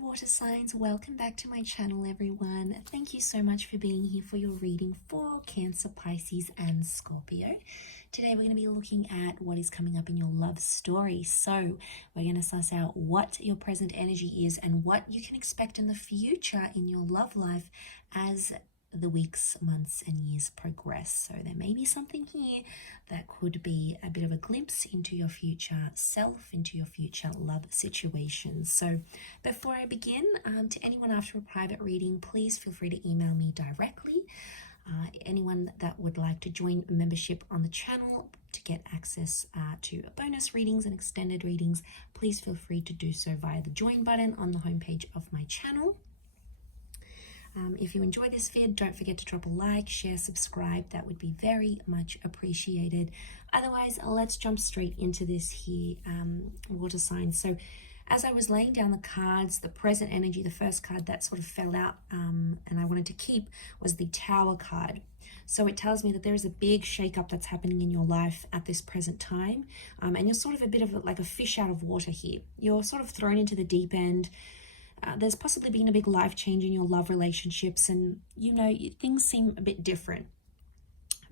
water signs, welcome back to my channel everyone. Thank you so much for being here for your reading for Cancer, Pisces and Scorpio. Today we're going to be looking at what is coming up in your love story. So we're going to suss out what your present energy is and what you can expect in the future in your love life as the weeks, months and years progress. So there may be something here that could be a bit of a glimpse into your future self, into your future love situations. So before I begin, to anyone after a private reading, please feel free to email me directly. Anyone that would like to join a membership on the channel to get access to bonus readings and extended readings, please feel free to do so via the join button on the homepage of my channel. If you enjoy this vid, don't forget to drop a like, share, subscribe. That would be very much appreciated. Otherwise, let's jump straight into this here, water signs. So as I was laying down the cards, the present energy, the first card that sort of fell out and I wanted to keep was the Tower card. So it tells me that there is a big shakeup that's happening in your life at this present time. And you're sort of a bit of like a fish out of water here. You're sort of thrown into the deep end. There's possibly been a big life change in your love relationships and, you know, things seem a bit different.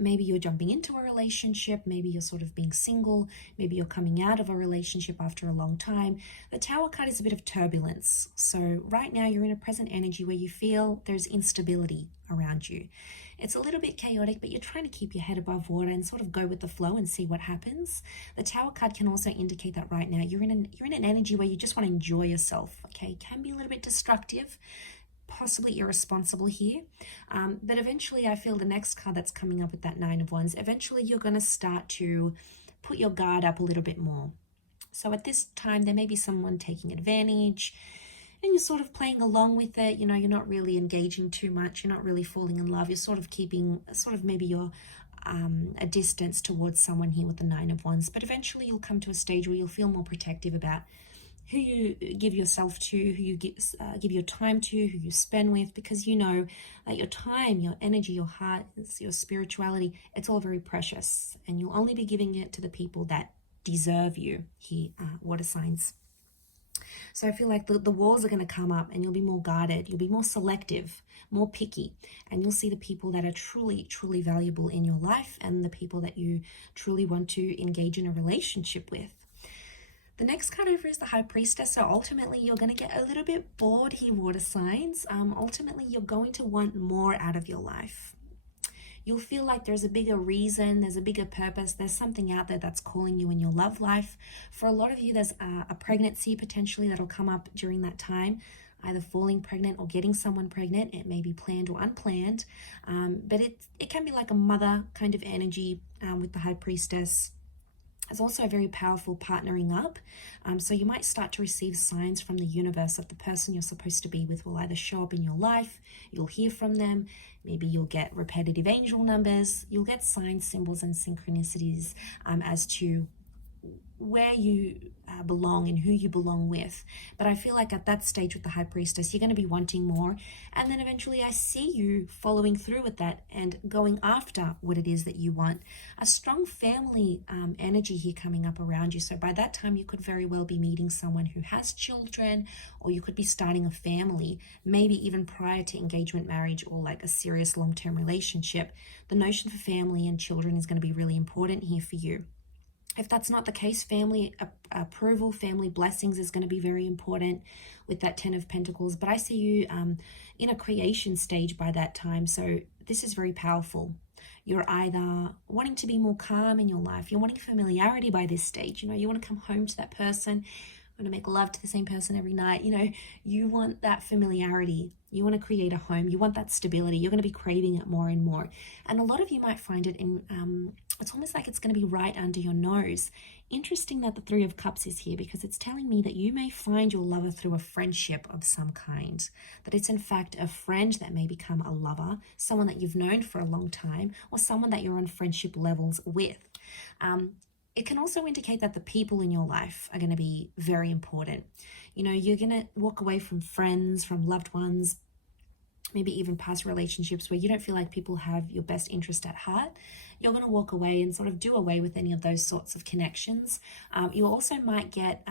Maybe you're jumping into a relationship, maybe you're sort of being single, maybe you're coming out of a relationship after a long time. The Tower card is a bit of turbulence. So right now you're in a present energy where you feel there's instability around you. It's a little bit chaotic, but you're trying to keep your head above water and sort of go with the flow and see what happens. The Tower card can also indicate that right now you're in an energy where you just want to enjoy yourself, okay? It can be a little bit destructive, possibly irresponsible here, but eventually I feel the next card that's coming up with that Nine of Wands, eventually you're going to start to put your guard up a little bit more. So at this time there may be someone taking advantage and you're sort of playing along with it. You know, you're not really engaging too much, you're not really falling in love, you're sort of keeping maybe you're a distance towards someone here with the Nine of Wands, but eventually you'll come to a stage where you'll feel more protective about who you give yourself to, who you give your time to, who you spend with, because you know that your time, your energy, your heart, your spirituality, it's all very precious and you'll only be giving it to the people that deserve you here, water signs. So I feel like the walls are going to come up and you'll be more guarded, you'll be more selective, more picky, and you'll see the people that are truly, truly valuable in your life and the people that you truly want to engage in a relationship with. The next card over is the High Priestess. So ultimately you're going to get a little bit bored here, water signs. Ultimately you're going to want more out of your life. You'll feel like there's a bigger reason, there's a bigger purpose, there's something out there that's calling you in your love life. For a lot of you, there's a pregnancy potentially that'll come up during that time, either falling pregnant or getting someone pregnant. It may be planned or unplanned, but it can be like a mother kind of energy with the High Priestess. It's also a very powerful partnering up. So you might start to receive signs from the universe that the person you're supposed to be with will either show up in your life, you'll hear from them, maybe you'll get repetitive angel numbers, you'll get signs, symbols, and synchronicities as to where you belong and who you belong with. But I feel like at that stage with the High Priestess, you're going to be wanting more. And then eventually I see you following through with that and going after what it is that you want. A strong family energy here coming up around you. So by that time, you could very well be meeting someone who has children, or you could be starting a family, maybe even prior to engagement, marriage, or like a serious long-term relationship. The notion for family and children is going to be really important here for you. If that's not the case, family approval, family blessings is going to be very important with that Ten of Pentacles. But I see you in a creation stage by that time. So this is very powerful. You're either wanting to be more calm in your life. You're wanting familiarity by this stage. You know, you want to come home to that person. You want to make love to the same person every night. You know, you want that familiarity. You want to create a home. You want that stability. You're going to be craving it more and more. And a lot of you might find it in, it's almost like it's going to be right under your nose. Interesting that the Three of Cups is here, because it's telling me that you may find your lover through a friendship of some kind. That it's in fact a friend that may become a lover, someone that you've known for a long time, or someone that you're on friendship levels with. It can also indicate that the people in your life are going to be very important. You know, you're going to walk away from friends, from loved ones, maybe even past relationships where you don't feel like people have your best interest at heart. You're going to walk away and sort of do away with any of those sorts of connections. You also might get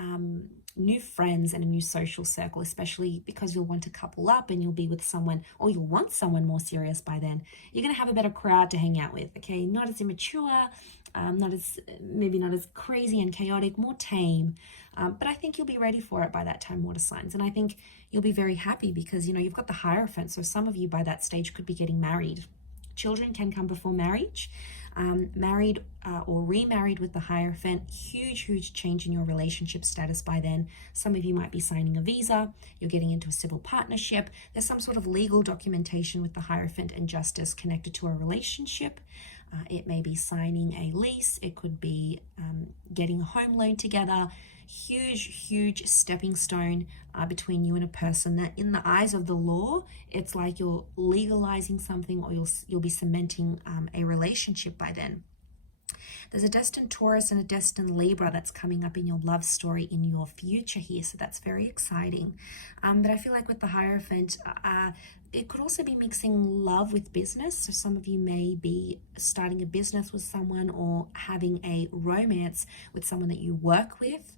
new friends and a new social circle, especially because you'll want to couple up and you'll be with someone, or you'll want someone more serious by then. You're going to have a better crowd to hang out with, okay? Not as immature, maybe not as crazy and chaotic, more tame. But I think you'll be ready for it by that time, water signs. And I think you'll be very happy because, you've got the Hierophant. So some of you by that stage could be getting married. Children can come before marriage. Married or remarried with the Hierophant, huge change in your relationship status by then. Some of you might be signing a visa, you're getting into a civil partnership, there's some sort of legal documentation with the Hierophant and Justice connected to a relationship. It may be signing a lease, it could be getting a home loan together. Huge stepping stone between you and a person that in the eyes of the law, it's like you're legalizing something, or you'll be cementing a relationship by then. There's a destined Taurus and a destined Libra that's coming up in your love story in your future here, so that's very exciting. But I feel like with the Hierophant, it could also be mixing love with business. So some of you may be starting a business with someone or having a romance with someone that you work with.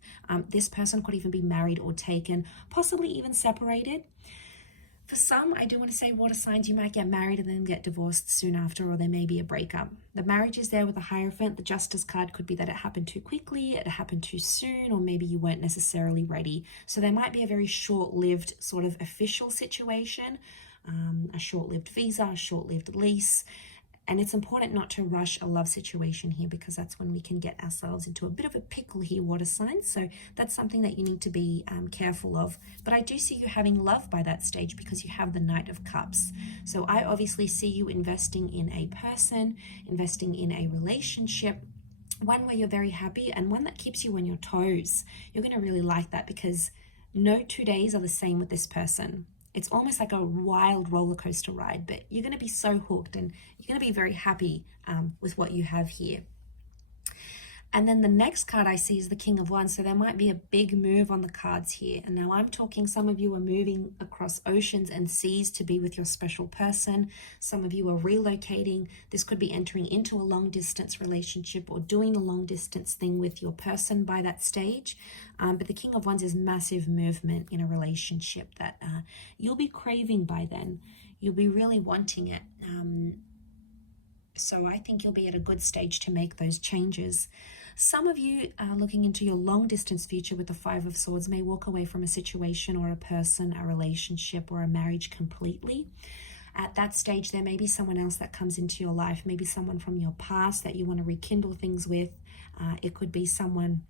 This person could even be married or taken, possibly even separated. For some, I do want to say, water signs, you might get married and then get divorced soon after, or there may be a breakup. The marriage is there with the Hierophant. The Justice card could be that it happened too quickly, it happened too soon, or maybe you weren't necessarily ready. So there might be a very short-lived sort of official situation, a short-lived visa, a short-lived lease. And it's important not to rush a love situation here, because that's when we can get ourselves into a bit of a pickle here, water signs. So that's something that you need to be careful of. But I do see you having love by that stage because you have the Knight of Cups. So I obviously see you investing in a person, investing in a relationship, one where you're very happy and one that keeps you on your toes. You're going to really like that because no 2 days are the same with this person. It's almost like a wild roller coaster ride, but you're going to be so hooked and you're going to be very happy with what you have here. And then the next card I see is the King of Wands. So there might be a big move on the cards here. And now I'm talking, some of you are moving across oceans and seas to be with your special person. Some of you are relocating. This could be entering into a long distance relationship or doing a long distance thing with your person by that stage. But the King of Wands is massive movement in a relationship that you'll be craving by then. You'll be really wanting it. So I think you'll be at a good stage to make those changes. Some of you looking into your long distance future with the Five of Swords may walk away from a situation or a person, a relationship or a marriage completely. At that stage, there may be someone else that comes into your life, maybe someone from your past that you want to rekindle things with. It could be someone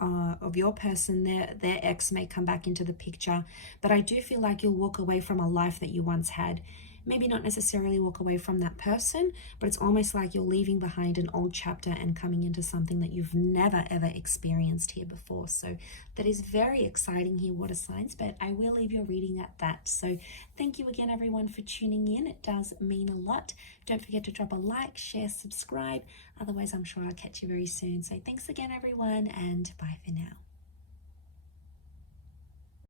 of your person, their ex may come back into the picture. But I do feel like you'll walk away from a life that you once had. Maybe not necessarily walk away from that person, but it's almost like you're leaving behind an old chapter and coming into something that you've never ever experienced here before. So that is very exciting here, water signs, but I will leave your reading at that. So thank you again, everyone, for tuning in. It does mean a lot. Don't forget to drop a like, share, subscribe. Otherwise, I'm sure I'll catch you very soon. So thanks again, everyone, and bye for now.